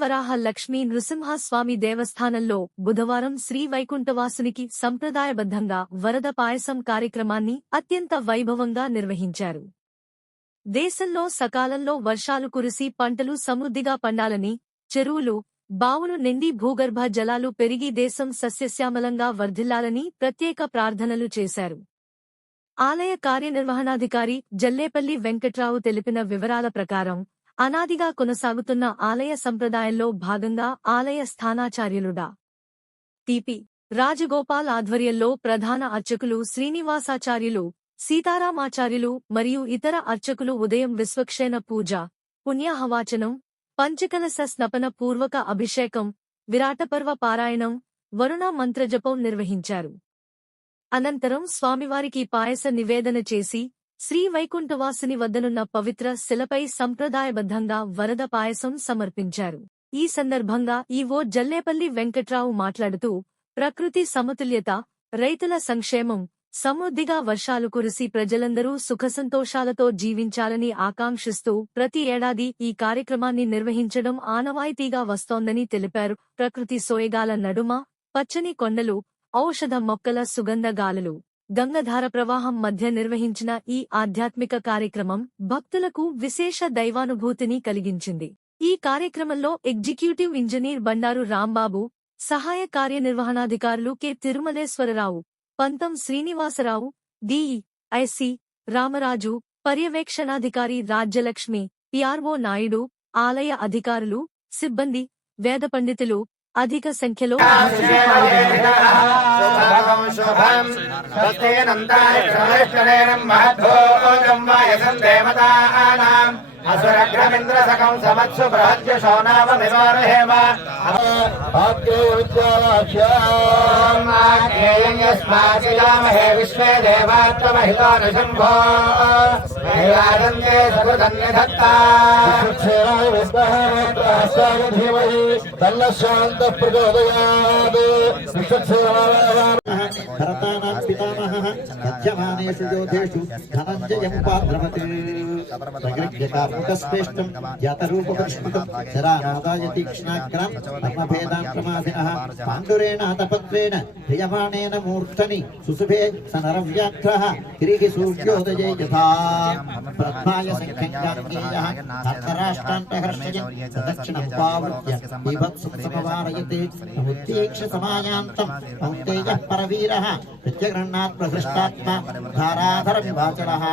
వరాహ లక్ష్మీ నృసింహస్వామి దేవస్థానంలో బుధవారం శ్రీ వైకుంఠవాసునికి సంప్రదాయబద్ధంగా వరద పాయసం కార్యక్రమాన్ని అత్యంత వైభవంగా నిర్వహించారు. దేశంలో సకాలంలో వర్షాలు కురిసి పంటలు సమృద్ధిగా పండాలని, చెరువులు, బావులు నిండి భూగర్భ జలాలు పెరిగి దేశం సస్యశ్యామలంగా వర్ధిల్లాలని ప్రత్యేక ప్రార్థనలు చేశారు. ఆలయ కార్యనిర్వహణాధికారి జల్లేపల్లి వెంకట్రావు తెలిపిన వివరాల ప్రకారం అనాదిగా కొనసాగుతున్న ఆలయ సంప్రదాయంలో భాగంగా ఆలయ స్థానాచార్యులుడా టి.పి. రాజగోపాల్ ఆధ్వర్యంలో ప్రధాన అర్చకులు శ్రీనివాసాచార్యులు, సీతారామాచార్యులు మరియు ఇతర అర్చకులు ఉదయం విశ్వక్షేణ పూజ, పుణ్యాహవాచనం, పంచకలశ స్నపన పూర్వక అభిషేకం, విరాటపర్వ పారాయణం, వరుణ మంత్రజపం నిర్వహించారు. అనంతరం స్వామివారికి పాయస నివేదన చేసి శ్రీ వైకుంఠవాసుని వద్దనున్న పవిత్ర శిలపై సంప్రదాయబద్ధంగా వరద పాయసం సమర్పించారు. ఈ సందర్భంగా ఈవో జల్లేపల్లి వెంకట్రావు మాట్లాడుతూ ప్రకృతి సమతుల్యత, రైతుల సంక్షేమం, సమృద్ధిగా వర్షాలు కురిసి ప్రజలందరూ సుఖసంతోషాలతో జీవించాలని ఆకాంక్షిస్తూ ప్రతి ఏడాది ఈ కార్యక్రమాన్ని నిర్వహించడం ఆనవాయితీగా వస్తోందని తెలిపారు. ప్రకృతి సోయగాల నడుమ పచ్చని కొండలు, ఔషధ మొక్కల సుగంధ గాలులు, గంగధార ప్రవాహం మధ్య నిర్వహించిన ఈ ఆధ్యాత్మిక కార్యక్రమం భక్తులకు విశేష దైవానుభూతిని కలిగించింది. ఈ కార్యక్రమంలో ఎగ్జిక్యూటివ్ ఇంజనీర్ బండారు రాంబాబు, సహాయ కార్యనిర్వహణాధికారులు కె. తిరుమలేశ్వరరావు, పంతం శ్రీనివాసరావు, డి.ఐ.సి. రామరాజు, పర్యవేక్షణాధికారి రాజ్యలక్ష్మి, పిఆర్ఓ నాయుడు, ఆలయ అధికారులు, సిబ్బంది, వేద పండితులు అధిక సంఖ్యలో असुरग्रमिन्द्रसकं समत्सु प्राज्य शौनावमिवारहेम आज्ञेयं यस्माचिलामहे विश्वे देवात्महितानुशम्भो नैवादन्ते सकृदन्यधत्ता धीमहि तन्नशान्तः प्रचोदयात् भरतानां पितामहः मध्यमानेषु योधेषु धनञ्जयं पाद्रवते प्रगृह्यकार्मुकस्पेष्टं जातरूपपुष्पितं शरानादाय तीक्ष्णाग्रां धर्मभेदाक्रमाधिनः पाण्डुरेण हतपत्रेण ह्रियमाणेन मूर्धनि सुशुभे स नरव्याघ्रः गिरिः सूर्योदये यथा ब्रह्माय सख्यङ्गाङ्गेयः धर्तराष्ट्रान्तहर्षयन् प्रदक्षिणं पावृत्य बीभत्सं समवारयते समुत्तीक्ष्य समायान्तं कौन्तेयः परवीरः प्रत्यगृह्णात् प्रहृष्टात्मा धाराधरविभाचलः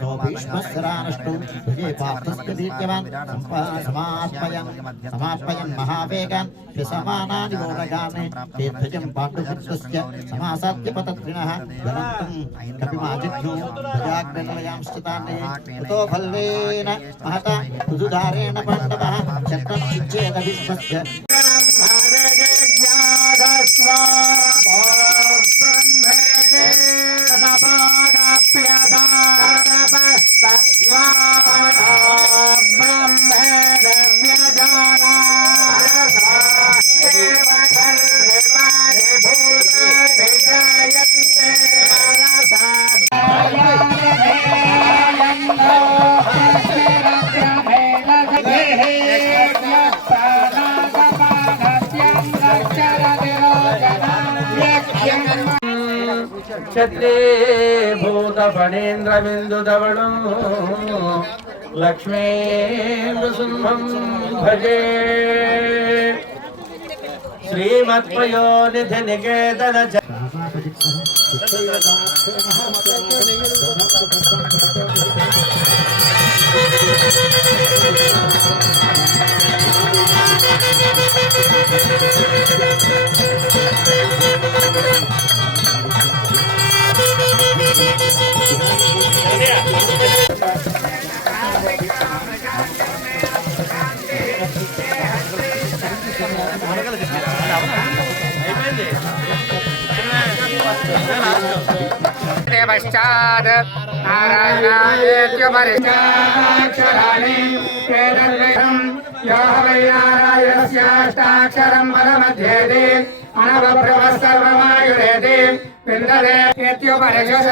नो भीष्मस्सरानष्टौ विजये पार्थस्य दीप्यवान् समार्पयन् महावेगान् विसमानानि वोरगान् तीर्थजं पाण्डुपुत्रस्य समासाद्य पतत्रिणः ज्वलन्तं कपिमाजिघ्नो भजाग्रनिलयां स्थितान् ततो फल्लेन महता ऋतुधारेण पाण्डवः शक्तं चिच्छेदभीष्मस्य क्षत्रे भूतफणेन्द्रबिन्दुधवलं लक्ष्मीन्द्रसिंहं भजे श्रीमत्पयोनिधिनिकेतन पश्चात् नारायणायेत्युपरिष्टाक्षराणि वेदं यो वै नारायणस्याष्टाक्षरं परमध्येति अनवभ्रमः सर्वमायुरेति विन्दते इत्युपरिषत्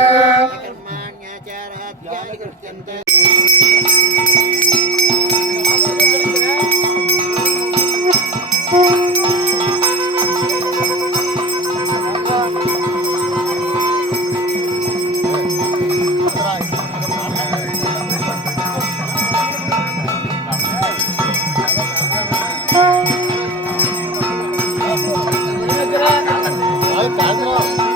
ఓం